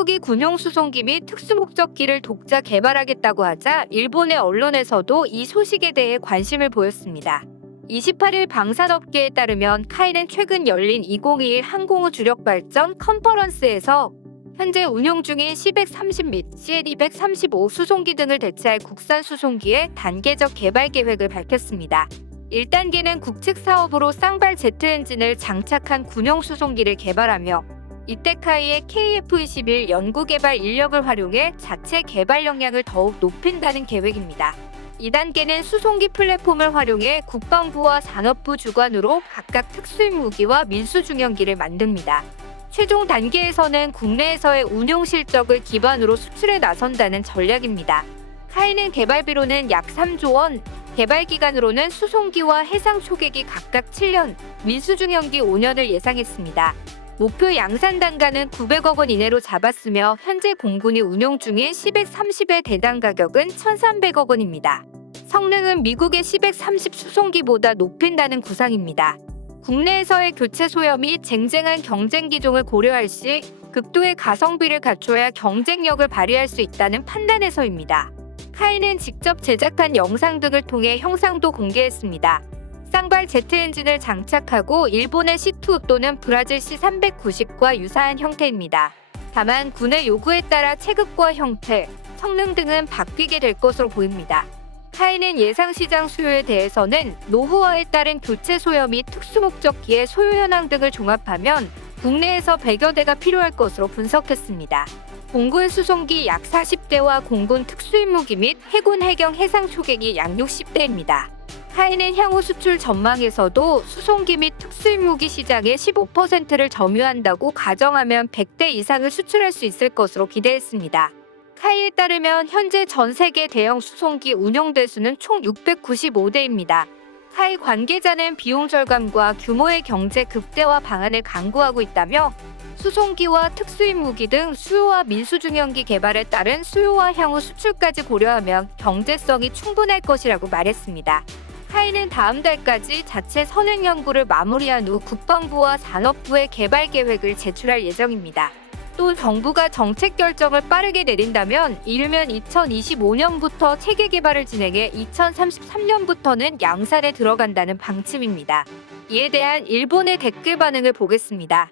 한국이 군용 수송기 및 특수목적기를 독자 개발하겠다고 하자 일본의 언론에서도 이 소식에 대해 관심을 보였습니다. 28일 방산업계에 따르면 카이는 최근 열린 2021 항공우 주력 발전 컨퍼런스에서 현재 운용 중인 C-130 및 CL-235 수송기 등을 대체할 국산 수송기의 단계적 개발 계획을 밝혔습니다. 1단계는 국책 사업으로 쌍발 제트 엔진을 장착한 군용 수송기를 개발하며 이때 카이의 KF-21 연구개발 인력을 활용해 자체 개발 역량을 더욱 높인다는 계획입니다. 2단계는 수송기 플랫폼을 활용해 국방부와 산업부 주관으로 각각 특수무기와 민수중형기를 만듭니다. 최종 단계에서는 국내에서의 운용 실적을 기반으로 수출에 나선다는 전략입니다. 카이는 개발비로는 약 3조 원, 개발 기간으로는 수송기와 해상 초계기 각각 7년, 민수중형기 5년을 예상했습니다. 목표 양산 단가는 900억 원 이내로 잡았으며 현재 공군이 운용 중인 C-130의 대당 가격은 1,300억 원입니다. 성능은 미국의 C-130 수송기보다 높인다는 구상입니다. 국내에서의 교체 소요 및 쟁쟁한 경쟁 기종을 고려할 시 극도의 가성비를 갖춰야 경쟁력을 발휘할 수 있다는 판단에서입니다. 카이는 직접 제작한 영상 등을 통해 형상도 공개했습니다. 쌍발 제트 엔진을 장착하고 일본의 C2 또는 브라질 C390과 유사한 형태입니다. 다만 군의 요구에 따라 체급과 형태, 성능 등은 바뀌게 될 것으로 보입니다. 카이는 예상 시장 수요에 대해서는 노후화에 따른 교체 소요 및 특수목적기의 소요 현황 등을 종합하면 국내에서 100여 대가 필요할 것으로 분석했습니다. 공군 수송기 약 40대와 공군 특수임무기 및 해군 해경 해상 초계기 약 60대입니다. 카이는 향후 수출 전망에서도 수송기 및 특수임무기 시장의 15%를 점유한다고 가정하면 100대 이상을 수출할 수 있을 것으로 기대했습니다. 카이에 따르면 현재 전 세계 대형 수송기 운용 대수는 총 695대입니다. 카이 관계자는 비용 절감과 규모의 경제 극대화 방안을 강구하고 있다며 수송기와 특수임무기 등 수요와 민수중형기 개발에 따른 수요와 향후 수출까지 고려하면 경제성이 충분할 것이라고 말했습니다. 카이는 다음 달까지 자체 선행 연구를 마무리한 후 국방부와 산업부에 개발 계획을 제출할 예정입니다. 또 정부가 정책 결정을 빠르게 내린다면 이르면 2025년부터 체계 개발을 진행해 2033년부터는 양산에 들어간다는 방침입니다. 이에 대한 일본의 댓글 반응을 보겠습니다.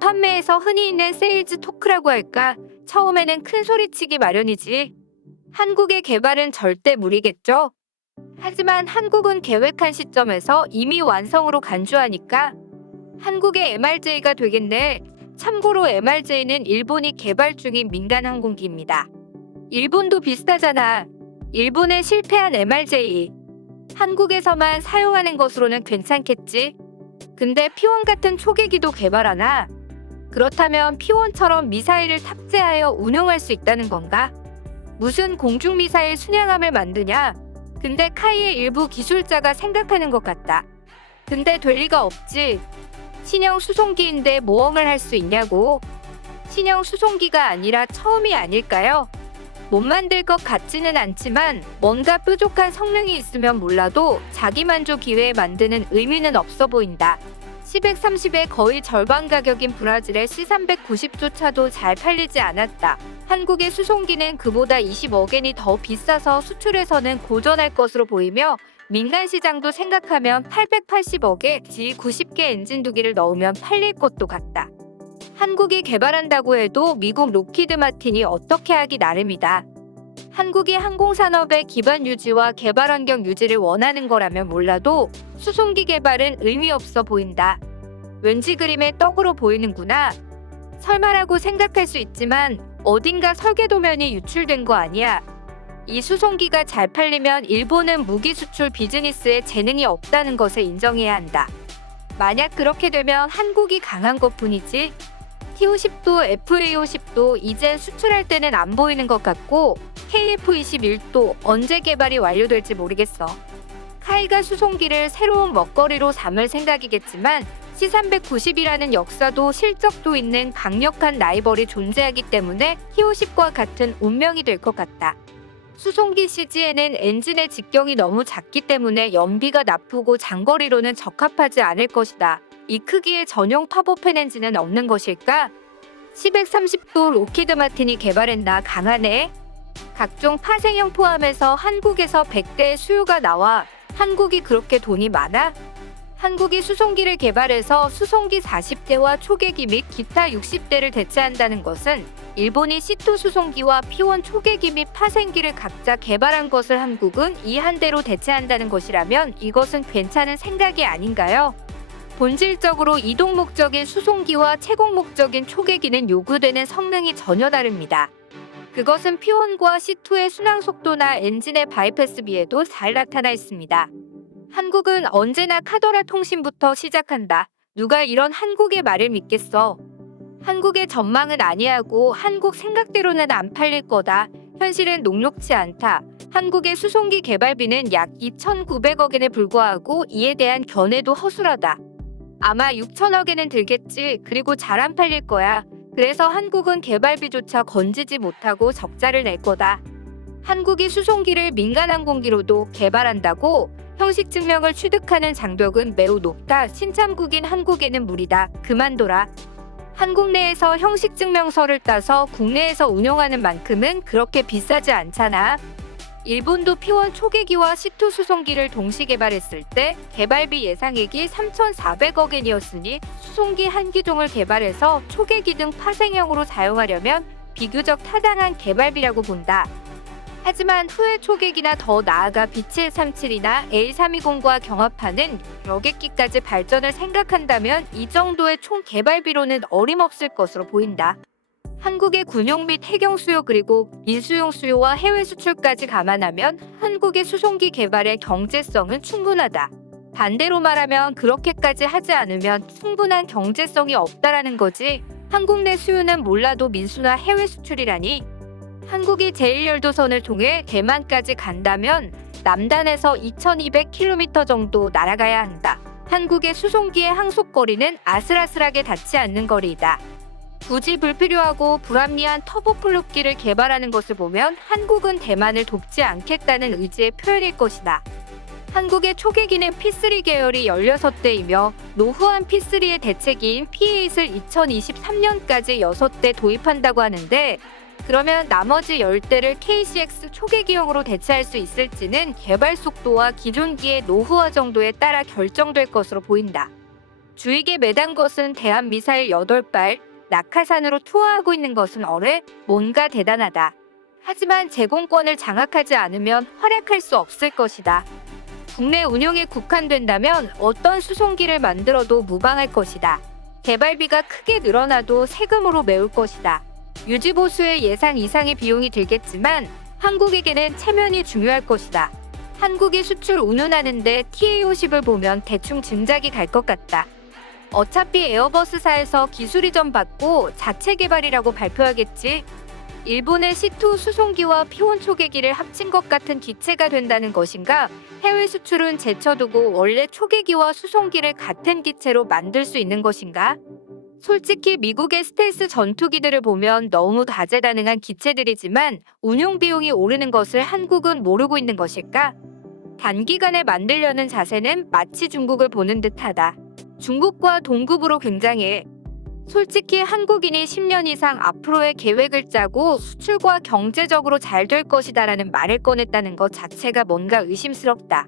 판매에서 흔히 있는 세일즈 토크라고 할까? 처음에는 큰 소리치기 마련이지. 한국의 개발은 절대 무리겠죠? 하지만 한국은 계획한 시점에서 이미 완성으로 간주하니까 한국의 MRJ가 되겠네. 참고로 MRJ는 일본이 개발 중인 민간 항공기입니다. 일본도 비슷하잖아. 일본에 실패한 MRJ. 한국에서만 사용하는 것으로는 괜찮겠지? 근데 P1 같은 초계기도 개발하나? 그렇다면 P1처럼 미사일을 탑재하여 운용할 수 있다는 건가? 무슨 공중미사일 순양함을 만드냐? 근데 카이의 일부 기술자가 생각하는 것 같다. 근데 될 리가 없지. 신형 수송기인데 모험을 할 수 있냐고. 신형 수송기가 아니라 처음이 아닐까요? 못 만들 것 같지는 않지만 뭔가 뾰족한 성능이 있으면 몰라도 자기만족 이외에 만드는 의미는 없어 보인다. C-130의 거의 절반 가격인 브라질의 C390조차도 잘 팔리지 않았다. 한국의 수송기는 그보다 20억엔이 더 비싸서 수출에서는 고전할 것으로 보이며 민간 시장도 생각하면 880억에 G90개 엔진 2기를 넣으면 팔릴 것도 같다. 한국이 개발한다고 해도 미국 로키드 마틴이 어떻게 하기 나름이다. 한국이 항공산업의 기반 유지와 개발 환경 유지를 원하는 거라면 몰라도 수송기 개발은 의미 없어 보인다. 왠지 그림의 떡으로 보이는구나. 설마라고 생각할 수 있지만 어딘가 설계도면이 유출된 거 아니야. 이 수송기가 잘 팔리면 일본은 무기 수출 비즈니스에 재능이 없다는 것을 인정해야 한다. 만약 그렇게 되면 한국이 강한 것뿐이지. T-50도 FA-50도 이젠 수출할 때는 안 보이는 것 같고 KF-21도 언제 개발이 완료될지 모르겠어. 카이가 수송기를 새로운 먹거리로 삼을 생각이겠지만 C390이라는 역사도 실적도 있는 강력한 라이벌이 존재하기 때문에 T-50과 같은 운명이 될 것 같다. 수송기 CG에는 엔진의 직경이 너무 작기 때문에 연비가 나쁘고 장거리로는 적합하지 않을 것이다. 이 크기의 전용 터보팬 엔진은 없는 것일까? C-130도 로키드 마틴이 개발했나 강하네. 각종 파생형 포함해서 한국에서 100대의 수요가 나와 한국이 그렇게 돈이 많아? 한국이 수송기를 개발해서 수송기 40대와 초계기 및 기타 60대를 대체한다는 것은 일본이 C2 수송기와 P1 초계기 및 파생기를 각자 개발한 것을 한국은 이 한 대로 대체한다는 것이라면 이것은 괜찮은 생각이 아닌가요? 본질적으로 이동 목적인 수송기와 채공 목적인 초계기는 요구되는 성능이 전혀 다릅니다. 그것은 P1과 C2의 순항 속도나 엔진의 바이패스비에도 잘 나타나 있습니다. 한국은 언제나 카더라 통신부터 시작한다. 누가 이런 한국의 말을 믿겠어? 한국의 전망은 아니하고 한국 생각대로는 안 팔릴 거다. 현실은 녹록지 않다. 한국의 수송기 개발비는 약 2,900억엔에 불과하고 이에 대한 견해도 허술하다. 아마 6천억엔은 들겠지. 그리고 잘 안 팔릴 거야. 그래서 한국은 개발비조차 건지지 못하고 적자를 낼 거다. 한국이 수송기를 민간항공기로도 개발한다고? 형식 증명을 취득하는 장벽은 매우 높다. 신참국인 한국에는 무리다. 그만둬라. 한국 내에서 형식 증명서를 따서 국내에서 운영하는 만큼은 그렇게 비싸지 않잖아. 일본도 P1 초계기와 C2 수송기를 동시 개발했을 때 개발비 예상액이 3,400억엔이었으니 수송기 한 기종을 개발해서 초계기 등 파생형으로 사용하려면 비교적 타당한 개발비라고 본다. 하지만 후에 초계기나 더 나아가 B737이나 A320과 경합하는 여객기까지 발전을 생각한다면 이 정도의 총 개발비로는 어림없을 것으로 보인다. 한국의 군용 및 해경 수요 그리고 민수용 수요와 해외 수출까지 감안하면 한국의 수송기 개발의 경제성은 충분하다. 반대로 말하면 그렇게까지 하지 않으면 충분한 경제성이 없다라는 거지. 한국 내 수요는 몰라도 민수나 해외 수출이라니. 한국이 제1열도선을 통해 대만까지 간다면 남단에서 2200km 정도 날아가야 한다. 한국의 수송기의 항속거리는 아슬아슬하게 닿지 않는 거리이다. 굳이 불필요하고 불합리한 터보플롭기를 개발하는 것을 보면 한국은 대만을 돕지 않겠다는 의지의 표현일 것이다. 한국의 초계기는 P3 계열이 16대이며 노후한 P3의 대체기인 P8을 2023년까지 6대 도입한다고 하는데 그러면 나머지 10대를 KCX 초계기형으로 대체할 수 있을지는 개발 속도와 기존기의 노후화 정도에 따라 결정될 것으로 보인다. 주익에 매단 것은 대한미사일 8발, 낙하산으로 투하하고 있는 것은 어뢰, 뭔가 대단하다. 하지만 제공권을 장악하지 않으면 활약할 수 없을 것이다. 국내 운용에 국한된다면 어떤 수송기를 만들어도 무방할 것이다. 개발비가 크게 늘어나도 세금으로 메울 것이다. 유지보수의 예상 이상의 비용이 들겠지만 한국에게는 체면이 중요할 것이다. 한국이 수출 운운하는데 TA50을 보면 대충 짐작이 갈 것 같다. 어차피 에어버스사에서 기술 이전 받고 자체 개발이라고 발표하겠지. 일본의 C2 수송기와 P1 초계기를 합친 것 같은 기체가 된다는 것인가? 해외 수출은 제쳐두고 원래 초계기와 수송기를 같은 기체로 만들 수 있는 것인가? 솔직히 미국의 스텔스 전투기들을 보면 너무 다재다능한 기체들이지만 운용 비용이 오르는 것을 한국은 모르고 있는 것일까? 단기간에 만들려는 자세는 마치 중국을 보는 듯하다. 중국과 동급으로 굉장해. 솔직히 한국인이 10년 이상 앞으로의 계획을 짜고 수출과 경제적으로 잘 될 것이다라는 말을 꺼냈다는 것 자체가 뭔가 의심스럽다.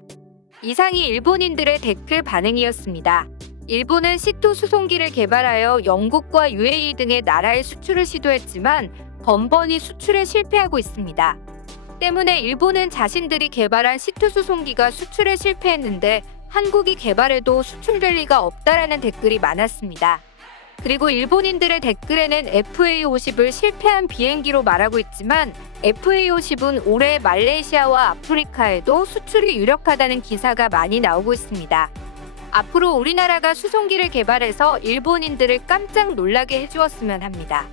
이상이 일본인들의 댓글 반응이었습니다. 일본은 C2 수송기를 개발하여 영국과 UAE 등의 나라에 수출을 시도했지만 번번이 수출에 실패하고 있습니다. 때문에 일본은 자신들이 개발한 C2 수송기가 수출에 실패했는데 한국이 개발해도 수출될 리가 없다라는 댓글이 많았습니다. 그리고 일본인들의 댓글에는 FA50을 실패한 비행기로 말하고 있지만 FA50은 올해 말레이시아와 아프리카에도 수출이 유력하다는 기사가 많이 나오고 있습니다. 앞으로 우리나라가 수송기를 개발해서 일본인들을 깜짝 놀라게 해주었으면 합니다.